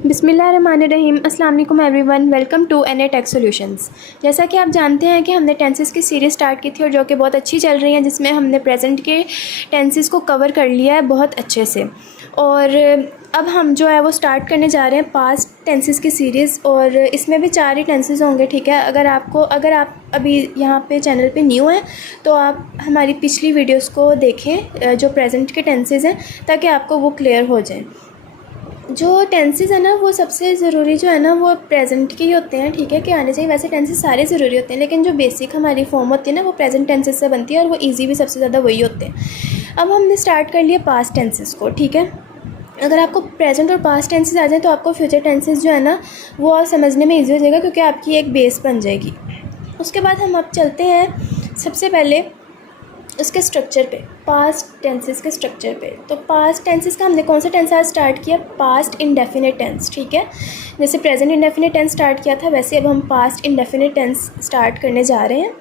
बिस्मिल्लाहिर्रहमानिर्रहीम। अस्सलाम वालेकुम everyone, welcome to N A tech solutions. जैसा कि आप जानते हैं कि हमने टेंसेस की सीरीज़ स्टार्ट की थी और जो कि बहुत अच्छी चल रही है, जिसमें हमने प्रेजेंट के टेंसेस को कवर कर लिया है बहुत अच्छे से। और अब हम जो है वो स्टार्ट करने जा रहे हैं पास्ट टेंसेस की सीरीज़, और इसमें भी 4 ही टेंसेस होंगे। ठीक है, अगर आप अभी यहाँ पे चैनल पे न्यू हैं तो आप हमारी पिछली वीडियोस को देखें जो प्रेजेंट के टेंसेस हैं, ताकि आपको वो क्लियर हो जाए। जो टेंसेस है ना, वो सबसे ज़रूरी जो है ना वो प्रेजेंट के ही होते हैं। ठीक है, कि आने चाहिए। वैसे टेंसेस सारे ज़रूरी होते हैं, लेकिन जो बेसिक हमारी फॉर्म होती है ना वो प्रेजेंट टेंसेस से बनती है, और वो इजी भी सबसे ज़्यादा वही होते हैं। अब हमने स्टार्ट कर लिया पास्ट टेंसेस को। ठीक है, अगर आपको प्रेजेंट और पास्ट टेंसेस आ जाए तो आपको फ्यूचर टेंसेस जो है ना वो समझने में ईजी हो जाएगा, क्योंकि आपकी एक बेस बन जाएगी। उसके बाद हम अब चलते हैं सबसे पहले उसके स्ट्रक्चर पे, पास्ट टेंसेस के स्ट्रक्चर पे। तो पास्ट टेंसेस का हमने कौन सा टेंस आज स्टार्ट किया? Past indefinite tense. ठीक है, जैसे प्रेजेंट इंडेफिनिट टेंस स्टार्ट किया था, वैसे अब हम पास्ट इंडेफिनिट टेंस स्टार्ट करने जा रहे हैं।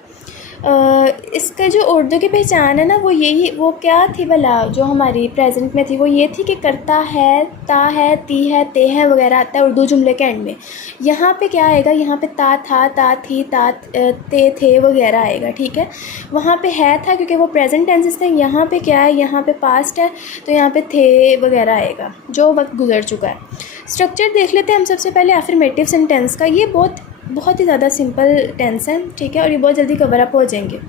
इसका जो उर्दू की पहचान है ना वो यही, वो क्या थी भला जो हमारी प्रेजेंट में थी? वो ये थी कि करता है, ता है, ती है, ते है वगैरह आता है उर्दू जुमले के एंड में। यहाँ पे क्या आएगा? यहाँ पे ता था, ता थी, ता ते थे वगैरह आएगा। ठीक है, वहाँ पे है था क्योंकि वो प्रेजेंट टेंसेस थे। यहाँ पे क्या है? यहाँ पे पास्ट है, तो यहाँ पे थे वगैरह आएगा जो वक्त गुजर चुका है। स्ट्रक्चर देख लेते हैं हम सबसे पहले अफर्मेटिव सेंटेंस का। ये बहुत ही ज़्यादा सिंपल टेंस है। ठीक है, और ये बहुत जल्दी कवर अप हो जाएंगे।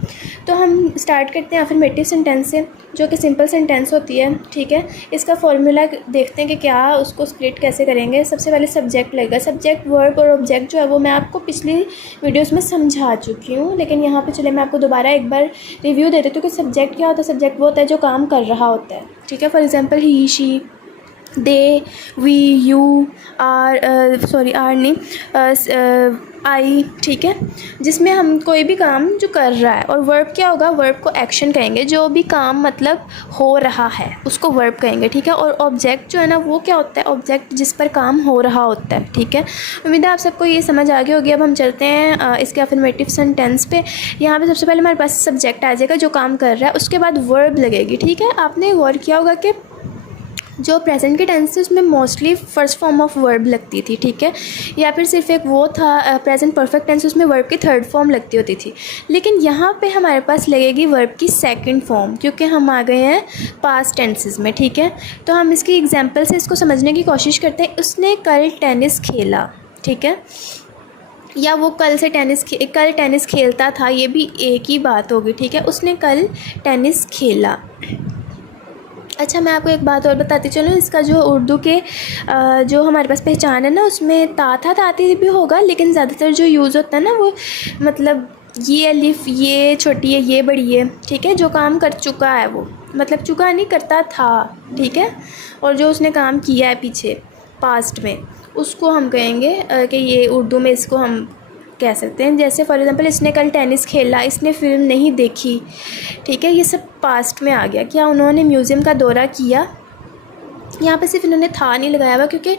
तो हम स्टार्ट करते हैं अफर्मेटिव सेंटेंस से, जो कि सिंपल सेंटेंस होती है। ठीक है, इसका फॉर्मूला देखते हैं कि क्या उसको स्प्लिट कैसे करेंगे। सबसे पहले सब्जेक्ट लगेगा। सब्जेक्ट, वर्ब और ऑब्जेक्ट जो है वो मैं आपको पिछली वीडियोज़ में समझा चुकी हूँ, लेकिन यहाँ पर चले मैं आपको दोबारा एक बार रिव्यू दे देती हूँ कि सब्जेक्ट क्या होता है। सब्जेक्ट वो होता है जो काम कर रहा होता है। ठीक है, for example he, she, they, we, you, are नहीं, आई। ठीक है, जिसमें हम कोई भी काम जो कर रहा है। और वर्ब क्या होगा? वर्ब को एक्शन कहेंगे। जो भी काम मतलब हो रहा है उसको वर्ब कहेंगे। ठीक है, और ऑब्जेक्ट जो है ना वो क्या होता है? ऑब्जेक्ट जिस पर काम हो रहा होता है। ठीक है, उम्मीद है आप सबको ये समझ आ गई होगी। अब हम चलते हैं इसके अफर्मेटिव सेंटेंस पे। यहाँ पे सबसे पहले हमारे पास सब्जेक्ट आ जाएगा जो काम कर रहा है, उसके बाद वर्ब लगेगी। ठीक है, आपने गौर किया होगा कि जो प्रेजेंट के टेंस थे उसमें mostly first form of verb लगती थी। ठीक है, या फिर सिर्फ एक वो था प्रेजेंट परफेक्ट टेंस, उसमें वर्ब की थर्ड फॉर्म लगती होती थी। लेकिन यहाँ पे हमारे पास लगेगी वर्ब की सेकंड फॉर्म, क्योंकि हम आ गए हैं पास्ट टेंसेस में। ठीक है, तो हम इसकी एग्जांपल से इसको समझने की कोशिश करते हैं। उसने कल टेनिस खेला। ठीक है, या वो कल टेनिस खेलता था, ये भी एक ही बात होगी। ठीक है, उसने कल टेनिस खेला। अच्छा, मैं आपको एक बात और बताती चलूँ। इसका जो उर्दू के जो हमारे पास पहचान है ना, उसमें ता था, ताती भी होगा, लेकिन ज़्यादातर जो यूज़ होता है ना वो मतलब ये अलिफ, ये छोटी है, ये बड़ी है। ठीक है, जो काम कर चुका है वो, मतलब चुका नहीं, करता था। ठीक है, और जो उसने काम किया है पीछे पास्ट में, उसको हम कहेंगे कि ये उर्दू में इसको हम कह सकते हैं। जैसे फॉर एग्ज़ाम्पल, इसने कल टेनिस खेला, इसने फ़िल्म नहीं देखी। ठीक है, ये सब पास्ट में आ गया। क्या उन्होंने म्यूज़ियम का दौरा किया? यहाँ पे सिर्फ इन्होंने था नहीं लगाया हुआ, क्योंकि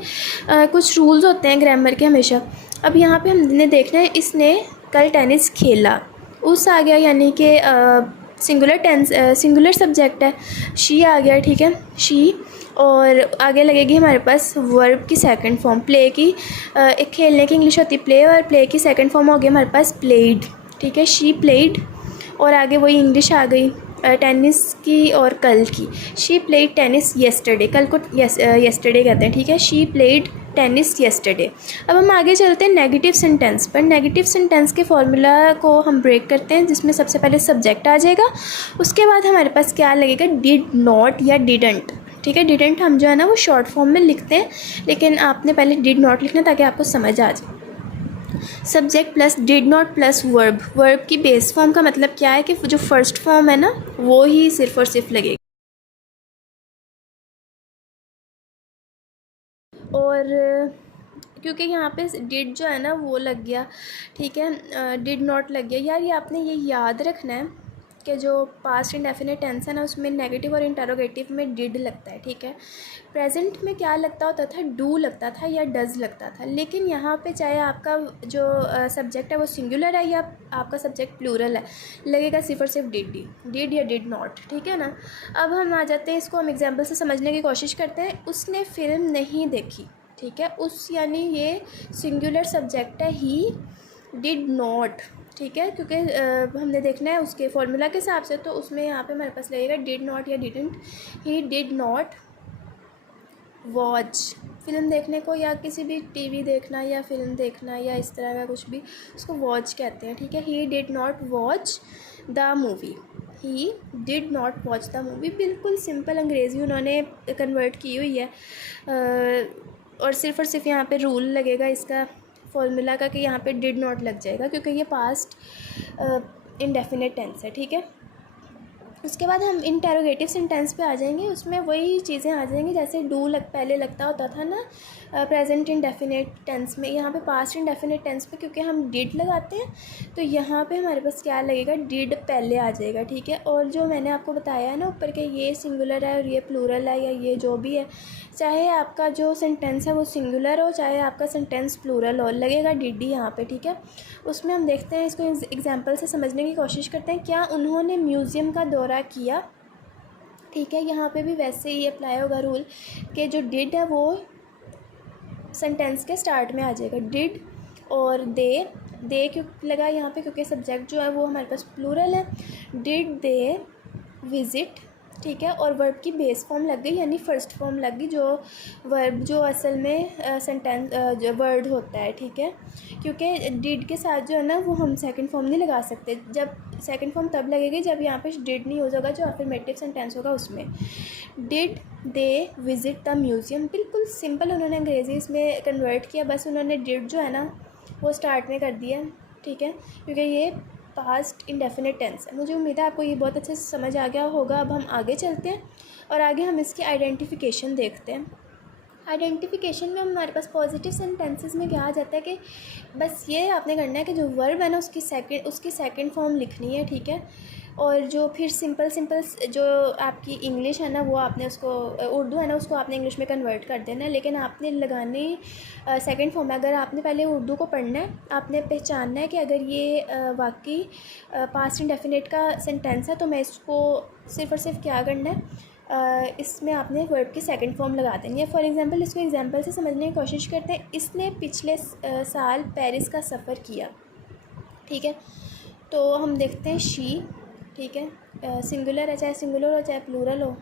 कुछ रूल्स होते हैं ग्रामर के हमेशा। अब यहाँ पे हमने देखना है, इसने कल टेनिस खेला, उस आ गया, यानी कि सिंगुलर सब्जेक्ट है। शी आ गया। ठीक है, शी, और आगे लगेगी हमारे पास वर्ब की सेकंड फॉर्म, प्ले की। एक खेलने की इंग्लिश होती है प्ले, और प्ले की सेकंड फॉर्म हो गई हमारे पास प्लेड। ठीक है, शी प्लेड, और आगे वही इंग्लिश आ गई टेनिस की और कल की। शी प्लेड टेनिस येस्टरडे, कल को येस्टरडे कहते हैं। ठीक है, शी प्लेड टेनिस येस्टरडे। अब हम आगे चलते हैं नेगेटिव सेंटेंस पर। नेगेटिव सेंटेंस के फॉर्मूला को हम ब्रेक करते हैं, जिसमें सबसे पहले सब्जेक्ट आ जाएगा। उसके बाद हमारे पास क्या लगेगा? डिड नॉट या डिडंट। ठीक है, डिडंट हम जो है ना वो शॉर्ट फॉर्म में लिखते हैं, लेकिन आपने पहले डिड नॉट लिखना ताकि आपको समझ आ जाए। Subject plus did not plus verb. Verb की बेस फॉर्म का मतलब क्या है कि जो फर्स्ट फॉर्म है ना वो ही सिर्फ और सिर्फ लगेगी। और क्योंकि यहाँ पे डिड जो है ना वो लग गया। ठीक है, डिड नॉट लग गया। यार ये आपने ये याद रखना है कि जो पास्ट इंडेफिनिट टेंस है ना उसमें नेगेटिव और इंटरोगेटिव में डिड लगता है। ठीक है, प्रेजेंट में क्या लगता होता था? डू लगता था या डज लगता था। लेकिन यहाँ पे चाहे आपका जो सब्जेक्ट है वो सिंगुलर है या आपका सब्जेक्ट प्लूरल है, लगेगा सिर्फ और सिर्फ डिड या डिड नॉट। ठीक है ना। अब हम आ जाते हैं, इसको हम एग्जाम्पल से समझने की कोशिश करते हैं। उसने फ़िल्म नहीं देखी। ठीक है। उस यानी ये सिंगुलर सब्जेक्ट है, ही डिड नॉट, ठीक है, क्योंकि हमने देखना है उसके फॉर्मूला के हिसाब से, तो उसमें यहाँ पे हमारे पास लगेगा डिड नॉट या didn't. He did not watch, film देखने को या किसी भी टीवी देखना या फ़िल्म देखना या इस तरह का कुछ भी, उसको वॉच कहते हैं, ठीक है। ही did not watch the movie, he did not watch the movie, बिल्कुल सिंपल अंग्रेज़ी उन्होंने कन्वर्ट की हुई है। और सिर्फ यहाँ पे रूल लगेगा इसका फॉर्मूला का कि यहाँ पे डिड नॉट लग जाएगा, क्योंकि ये पास्ट इंडेफिनिट टेंस है, ठीक है। उसके बाद हम इंटेरोगेटिव सेंटेंस पे आ जाएंगे। उसमें वही चीज़ें आ जाएंगी जैसे पहले लगता होता था ना प्रेजेंट इंडेफिनिट टेंस में, यहाँ पे पास्ट इंडेफिनिट टेंस पे क्योंकि हम डिड लगाते हैं तो यहाँ पे हमारे पास क्या लगेगा, डिड पहले आ जाएगा, ठीक है। और जो मैंने आपको बताया है ना ऊपर के ये सिंगुलर है और ये प्लूरल है या ये जो भी है, चाहे आपका जो सेंटेंस है वो सिंगुलर हो चाहे आपका सेंटेंस प्लूरल हो, लगेगा डिड ही यहाँ पे, ठीक है। उसमें हम देखते हैं, इसको एग्जांपल से समझने की कोशिश करते हैं। क्या उन्होंने म्यूज़ियम का दौरा किया, ठीक है। यहाँ पे भी वैसे ही अप्लाई होगा रूल कि जो डिड है वो सेंटेंस के स्टार्ट में आ जाएगा, डिड। और दे क्यों लगा यहाँ पे, क्योंकि सब्जेक्ट जो है वो हमारे पास प्लूरल है, डिड दे विज़िट, ठीक है। और वर्ब की बेस फॉर्म लग गई यानी फर्स्ट फॉर्म लग गई, जो वर्ब जो असल में सेंटेंस वर्ड होता है, ठीक है। क्योंकि डिड के साथ जो है ना वो हम सेकंड फॉर्म नहीं लगा सकते, जब सेकंड फॉर्म तब लगेगी जब यहाँ पे डिड नहीं हो जाएगा, जो अफर्मेटिव सेंटेंस होगा उसमें। Did they visit the museum, बिल्कुल सिंपल उन्होंने अंग्रेज़ी इसमें कन्वर्ट किया, बस उन्होंने डिड जो है ना वो स्टार्ट में कर दिया, ठीक है, क्योंकि ये पास्ट इंडेफिनिट टेंस है। मुझे उम्मीद है आपको ये बहुत अच्छे से समझ आ गया होगा। अब हम आगे चलते हैं और आगे हम इसकी आइडेंटिफिकेशन देखते हैं। आइडेंटिफिकेशन में हमारे पास पॉजिटिव सेंटेंसेस में क्या आ जाता है कि बस ये आपने करना है कि जो वर्ब है ना उसकी सेकंड फॉर्म लिखनी है, ठीक है। और जो फिर सिंपल जो आपकी इंग्लिश है ना वो आपने उसको उर्दू है ना उसको आपने इंग्लिश में कन्वर्ट कर देना है, लेकिन आपने लगानी सेकंड फॉर्म में। अगर आपने पहले उर्दू को पढ़ना है, आपने पहचानना है कि अगर ये वाकई पास्ट इंडेफिनिट का सेंटेंस है तो मैं इसको सिर्फ और सिर्फ क्या करना है, इसमें आपने वर्ब की सेकंड फॉर्म लगा देनी है। फॉर एग्जांपल इसको एग्जांपल से समझने की कोशिश करते हैं। इसने पिछले साल पेरिस का सफ़र किया, ठीक है। तो हम देखते हैं शी, ठीक है, सिंगुलर है, चाहे सिंगुलर हो चाहे प्लूरल हो,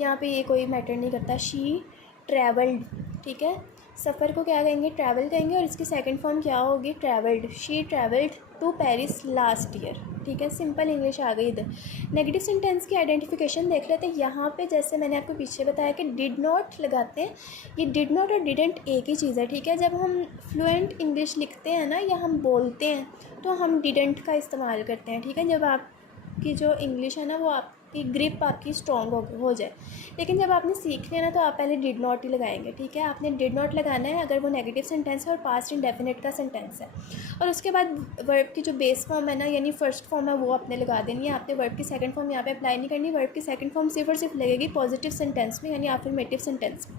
यहाँ पे ये कोई मैटर नहीं करता। शी ट्रैवल्ड, ठीक है, सफ़र को क्या कहेंगे, ट्रैवल कहेंगे, और इसकी सेकंड फॉर्म क्या होगी, travelled. She travelled to Paris last year, ठीक है, सिंपल इंग्लिश आ गई इधर। नेगेटिव सेंटेंस की आइडेंटिफिकेशन देख लेते हैं। यहाँ पे जैसे मैंने आपको पीछे बताया कि डिड नॉट लगाते हैं, ये डिड नॉट और डिडंट एक ही चीज़ है, ठीक है। जब हम फ्लुएंट इंग्लिश लिखते हैं ना या हम बोलते हैं तो हम डिडंट का इस्तेमाल करते हैं, ठीक है, जब आपकी जो इंग्लिश है ना वो आपकी ग्रिप आपकी स्ट्रॉन्ग हो जाए। लेकिन जब आपने सीखना है ना तो आप पहले डिड नॉट ही लगाएंगे, ठीक है। आपने डिड नॉट लगाना है अगर वो नेगेटिव सेंटेंस है और पास्ट इंडेफिनिट का सेंटेंस है, और उसके बाद वर्ब की जो बेस फॉर्म है ना यानी फर्स्ट फॉर्म है वो आपने लगा देनी है। आपने वर्ब की सेकंड फॉर्म यहाँ पे अप्लाई नहीं करनी। वर्ब की सेकंड फॉर्म सिर्फ और सिर्फ लगेगी पॉजिटिव सेंटेंस में यानी अफर्मेटिव सेंटेंस में।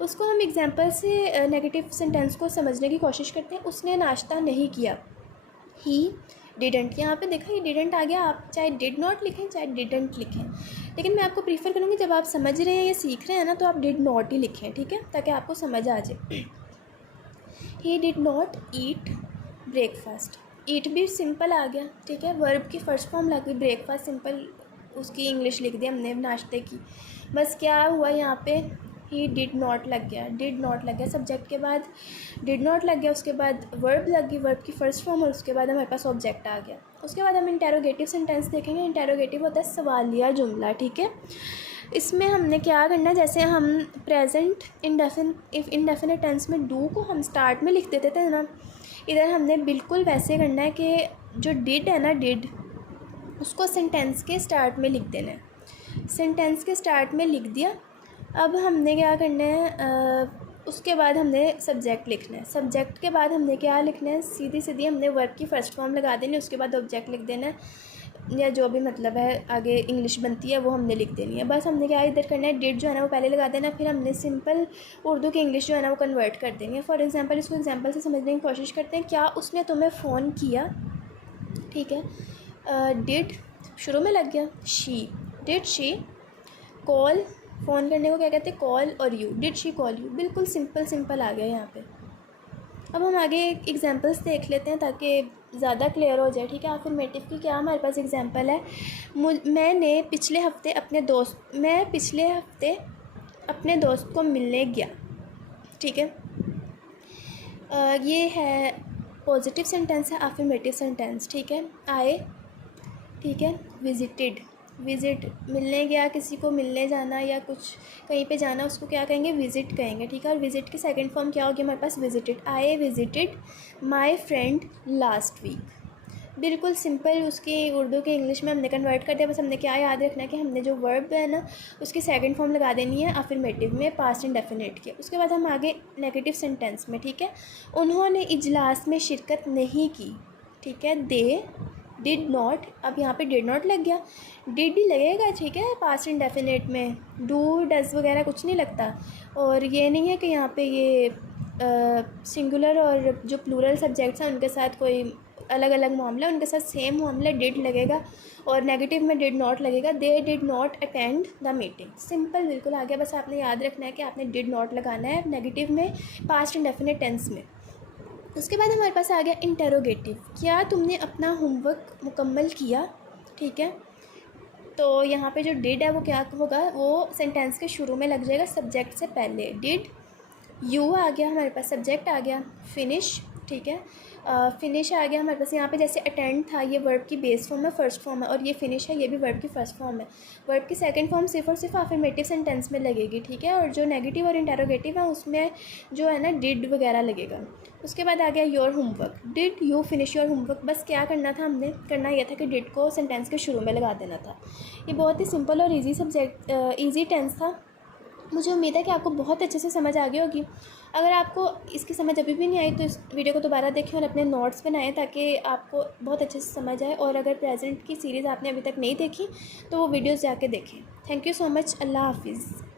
उसको हम एग्जाम्पल से नेगेटिव सेंटेंस को समझने की कोशिश करते हैं। उसने नाश्ता नहीं किया, ही डिडंट, यहाँ पे देखा ये डिडंट आ गया। आप चाहे डिड नॉट लिखें चाहे डिडंट लिखें, लेकिन मैं आपको प्रीफर करूँगी जब आप समझ रहे हैं या सीख रहे हैं ना तो आप डिड नॉट ही लिखें, ठीक है, ताकि आपको समझ आ जाए। He did not eat breakfast, eat भी सिंपल आ गया, ठीक है, वर्ब की फर्स्ट फॉर्म लग गई, ब्रेकफास्ट सिंपल उसकी इंग्लिश लिख दी हमने नाश्ते की। बस क्या हुआ यहाँ पे, ही डिड नॉट लग गया, डिड नॉट लग गया, सब्जेक्ट के बाद डिड नॉट लग गया, उसके बाद वर्ब लग गई, वर्ब की फर्स्ट फॉर्म, और उसके बाद हमारे पास ऑब्जेक्ट आ गया। उसके बाद हम इंटेरोगेटिव सेंटेंस देखेंगे। इंटेरोगेटिव होता है सवालिया जुमला, ठीक है। इसमें हमने क्या करना है, जैसे हम प्रेजेंट इंडेफिनिट टेंस में डू को हम स्टार्ट में लिख देते थे ना, इधर हमने बिल्कुल वैसे करना है कि जो डिड है ना, डिड उसको सेंटेंस के स्टार्ट में लिख देना है। सेंटेंस के स्टार्ट में लिख दिया। अब हमने क्या करना है, उसके बाद हमने सब्जेक्ट लिखना है। सब्जेक्ट के बाद हमने क्या लिखना है, सीधी हमने वर्ब की फर्स्ट फॉर्म लगा देनी है, उसके बाद ऑब्जेक्ट लिख देना है या जो भी मतलब है आगे इंग्लिश बनती है वो हमने लिख देनी है। बस हमने क्या इधर करना है, डिड जो है ना वो पहले लगा देना, फिर हमने सिंपल उर्दू की इंग्लिश जो है ना वो कन्वर्ट कर देनी है। फॉर एग्जांपल इसको एग्जांपल से समझने की कोशिश करते हैं। क्या उसने तुम्हें फ़ोन किया, ठीक है, डिड शुरू में लग गया, she did she call phone करने को क्या कहते हैं, कॉल, और you, did she call you, बिल्कुल सिंपल आ गया यहाँ पे। अब हम आगे एग्जांपल्स देख लेते हैं ताकि ज़्यादा क्लियर हो जाए, ठीक है। अफर्मेटिव की क्या हमारे पास एग्जांपल है, मैं पिछले हफ्ते अपने दोस्त को मिलने गया, ठीक है। ये है पॉजिटिव सेंटेंस है, अफर्मेटिव सेंटेंस, ठीक है। आए, ठीक है। विज़िट, मिलने गया, किसी को मिलने जाना या कुछ कहीं पे जाना, उसको क्या कहेंगे, विज़िट कहेंगे, ठीक है। और विज़िट की सेकंड फॉर्म क्या होगी हमारे पास, विज़िटेड। आई विज़िटेड माय फ्रेंड लास्ट वीक, बिल्कुल सिंपल। उसकी उर्दू के इंग्लिश में हमने कन्वर्ट कर दिया। बस हमने क्या याद रखना है कि हमने जो वर्ब है ना उसकी सेकंड फॉर्म लगा देनी है अफर्मेटिव में, पास्ट इंडेफिनिट के। उसके बाद हम आगे नेगेटिव सेंटेंस में, ठीक है। उन्होंने इजलास में शिरकत नहीं की, ठीक है। दे डिड नॉट, अब यहाँ पे डिड नॉट लग गया, डिड ही लगेगा, ठीक है, पास्ट इंडेफिनिट में। डू डज वगैरह कुछ नहीं लगता। और ये नहीं है कि यहाँ पे ये सिंगुलर और जो प्लूरल सब्जेक्ट्स हैं उनके साथ कोई अलग अलग मामला, उनके साथ सेम मामला, डिड लगेगा। और नेगेटिव में डिड नॉट लगेगा, they did not attend the meeting, simple बिल्कुल आ गया। बस आपने याद रखना है कि आपने डिड नॉट लगाना है नेगेटिव में, पास्ट इंडेफिनिट टेंस में। उसके बाद हमारे पास आ गया इंटेरोगेटिव, क्या तुमने अपना होमवर्क मुकम्मल किया, ठीक है। तो यहाँ पे जो डिड है वो क्या होगा, वो सेंटेंस के शुरू में लग जाएगा सब्जेक्ट से पहले। डिड, यू आ गया हमारे पास, सब्जेक्ट आ गया। फिनिश, ठीक है, फिनिश आ गया हमारे पास। यहाँ पे जैसे अटेंड था, ये वर्ब की बेस फॉर्म है, फर्स्ट फॉर्म है, और ये फिनिश है, ये भी वर्ब की फर्स्ट फॉर्म है। वर्ब की सेकंड फॉर्म सिर्फ और सिर्फ अफर्मेटिव सेंटेंस में लगेगी, ठीक है। और जो नेगेटिव और इंटेरोगेटिव है उसमें जो है ना डिड वगैरह लगेगा। उसके बाद आ गया your homework, did you finish your homework. बस क्या करना था, हमने करना यह था कि डिड को सेंटेंस के शुरू में लगा देना था। ये बहुत ही सिंपल और ईजी टेंस था। मुझे उम्मीद है कि आपको बहुत अच्छे से समझ आ गई होगी। अगर आपको इसकी समझ अभी भी नहीं आई तो इस वीडियो को दोबारा देखें और अपने नोट्स बनाएं ताकि आपको बहुत अच्छे से समझ आए। और अगर प्रेजेंट की सीरीज़ आपने अभी तक नहीं देखी तो वो वीडियोस जाके देखें। Thank you so much. अल्लाह हाफिज़।